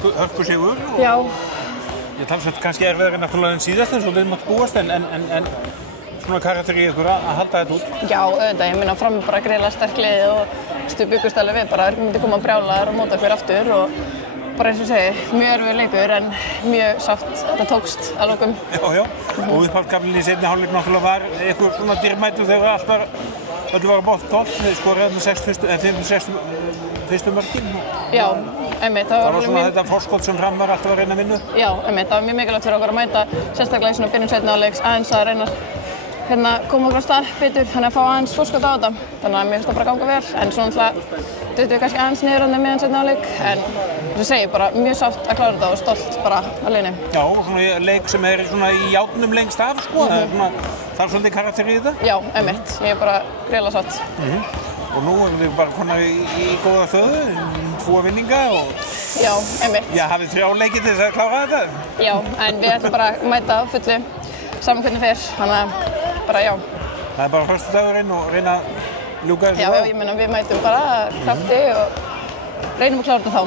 hörku sigur. Já. Ég talsveit kannski erfiðari náttúrulega en síðast eins og við mátt búast en svona karakter í ykkur að halda þetta út. Já, auðvitað, ég minna fram bara greiðlega sterk lið og stu byggust alveg við bara myndi koma brjálaðar og móta hver aftur og bara eins og segi, mjög erfiður leikur en mjög sátt þetta tókst að lokum. Já. Og upphafskaflinn í seinni hálfleik náttúrulega var eitthvað svona dýrmætur þegar öllu var á bótt tótt, þið skoraði með 5-6 fyrstu mörkin. Já, einmitt. Það var svona þetta forskot sem Fram var alltaf að reyna að vinna. Já, einmitt. Það var mjög mikilvægt fyrir okkur að mæta sérstaklega í svona byrjun seinni hálfleiks aðeins að reyna koma okkur á stað betur, þannig að fá aðeins forskot á þetta. Þannig að mér finnst það bara ganga vel, en svo náttúrulega duttum við kannski aðeins niður á meðan seinni hálfleik, en eins og segi, bara mjög sátt að klára þetta og stolt bara að liðinu. Já, og svona leik sem er svona í járnum lengst af, sko. Það er svolítið karakter í þetta. Já, einmitt. Ég er bara greiðlega sátt. Og nú erum við bara konar í góða stöðu, 2 vinninga og... Já, einmitt. Já, hafið 3 leiki til þess að klára þetta? Já, en við ætlum bara að mæta á fullu saman hvernig fer, þannig að bara já. Það er bara föstudagurinn og reyna að ljúka þessu? Já, ég meina við mætum bara krafti og reynum að klára þetta þá.